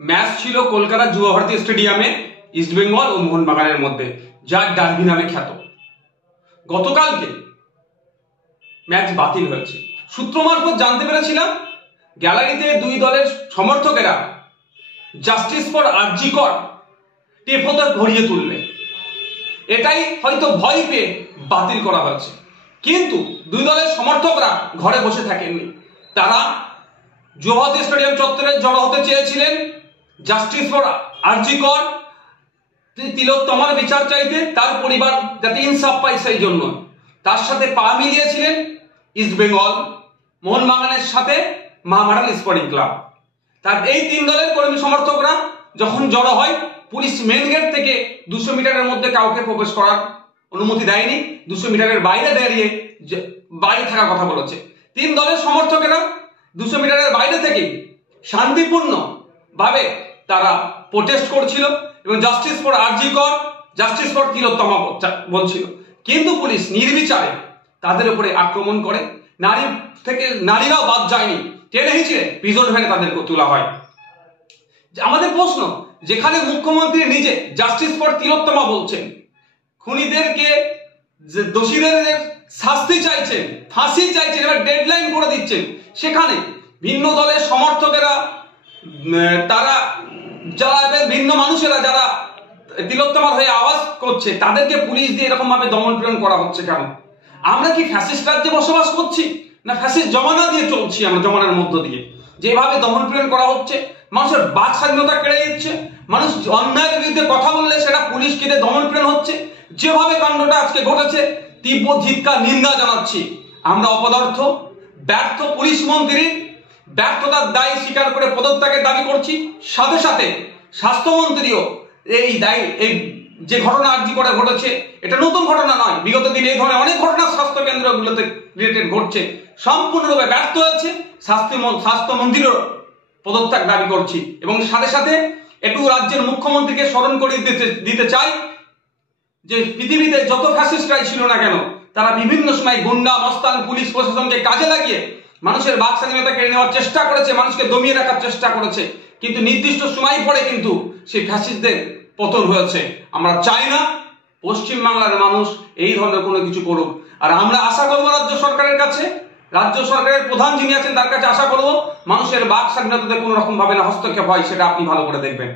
Match ছিল কলকাতা যুব ভারতী স্টেডিয়ামে ইস্টবেঙ্গল ও মোহনবাগানের মধ্যে, যার ডার্বি নামে খ্যাত। গতকালকে ম্যাচ বাতিল হয়েছে। সূত্র মারফত জানতে পেরেছিলাম গ্যালারিতে দুই দলের সমর্থকেরা জাস্টিস ফর আরজি কর টেপোতে ভরিয়ে তুলবে, এটাই হয়তো ভয় পেয়ে বাতিল করা হয়েছে। কিন্তু দুই দলের সমর্থকরা ঘরে বসে থাকেননি, তারা যুব ভারতী স্টেডিয়াম চত্বরে জড়ো হতে চেয়েছিলেন জাস্টিস ফর আরজি কর, তিলোত্তমার বিচার চাইতে, তার পরিবার যাতে ইনসাফ পায় সেই জন্য। তার সাথে পা মিলিয়েছিলেন ইস্টবেঙ্গল, মোহনবাগানের সাথে মহামারান স্পোর্টিং ক্লাব। তার এই তিন দলের কর্মী সমর্থকরা যখন জড়ো হয়, পুলিশ মেন গেট থেকে 200 মিটারের মধ্যে কাউকে প্রবেশ করার অনুমতি দেয়নি, 200 মিটারের বাইরে দাঁড়িয়ে বাইরে থাকার কথা বলেছে। তিন দলের সমর্থকেরা 200 মিটারের বাইরে থেকে শান্তিপূর্ণ ভাবে তারা প্রোটেস্ট করছিল এবং জাস্টিস ফর আরজি কর, জাস্টিস ফর তিলোত্তমা বলছিল। কিন্তু পুলিশ নির্বিচারে তাদের উপরে আক্রমণ করে, নারীরাও বাদ যায়নি, টেনে হিঁচড়ে প্রিজন ভ্যানে তাদেরকে তোলা হয়। আমাদের প্রশ্ন, যেখানে মুখ্যমন্ত্রী নিজে জাস্টিস ফর তিলোত্তমা বলছেন, খুনিদেরকে দোষীদের শাস্তি চাইছেন, ফাঁসি চাইছেন, এবার ডেডলাইন করে দিচ্ছেন, সেখানে ভিন্ন দলের সমর্থকেরা, তারা যারা ভিন্ন মানুষেরা যারা তিলোত্তমার হয়ে আওয়াজ করছে, তাদেরকে পুলিশ দিয়ে এরকম ভাবে দমন পীড়ন করা হচ্ছে কেন? আমরা কি ফ্যাসিস্ট রাজ্যে বসবাস করছি, না ফ্যাসিস্ট জমানা দিয়ে চলছি? আমরা জমানার মধ্য দিয়ে যেভাবে দমন পীড়ন করা হচ্ছে, মানুষের বাক স্বাধীনতা কেড়ে দিচ্ছে, মানুষ অন্যায়ের বিরুদ্ধে কথা বললে সেটা পুলিশকে দিয়ে দমন পীড়ন হচ্ছে, যেভাবে কাণ্ডটা আজকে ঘটেছে তীব্র ধিক্কার নিন্দা জানাচ্ছি। আমরা অপদার্থ, ব্যর্থ পুলিশ মন্ত্রী ব্যর্থতার দায় স্বীকার করে পদত্যাগের দাবি করছি। সাথে সাথে স্বাস্থ্যমন্ত্রীও এই দায়, এই যে ঘটনা আরজি করে ঘটেছে, এটা নতুন ঘটনা নয়, বিগত দিনে এই ধরনের অনেক ঘটনা স্বাস্থ্য কেন্দ্রগুলোতে রিলেটেড ঘটছে, সম্পূর্ণরূপে ব্যর্থ হয়েছে। স্বাস্থ্যমন্ত্রীরও পদত্যাগ দাবি করছি এবং সাথে সাথে একটু রাজ্যের মুখ্যমন্ত্রীকে স্মরণ করে দিতে চাই যে পৃথিবীতে যত ফ্যাসিস্টরাই ছিল না কেন, তারা বিভিন্ন সময় গুন্ডা মস্তান পুলিশ প্রশাসনকে কাজে লাগিয়ে মানুষের বাক স্বাধীনতা কেড়ে নেওয়ার চেষ্টা করেছে, মানুষকে দমিয়ে রাখার চেষ্টা করেছে, কিন্তু নির্দিষ্ট সময় পরে কিন্তু সেই ফ্যাসিস্টদের পতন হয়েছে। আমরা চাই না পশ্চিমবাংলার মানুষ এই ধরনের কোনো কিছু করুক। আর আমরা আশা করবো রাজ্য সরকারের কাছে, রাজ্য সরকারের প্রধান যিনি আছেন তার কাছে আশা করবো মানুষের বাক স্বাধীনতাতে কোনো রকম ভাবে না হস্তক্ষেপ হয়, সেটা আপনি ভালো করে দেখবেন।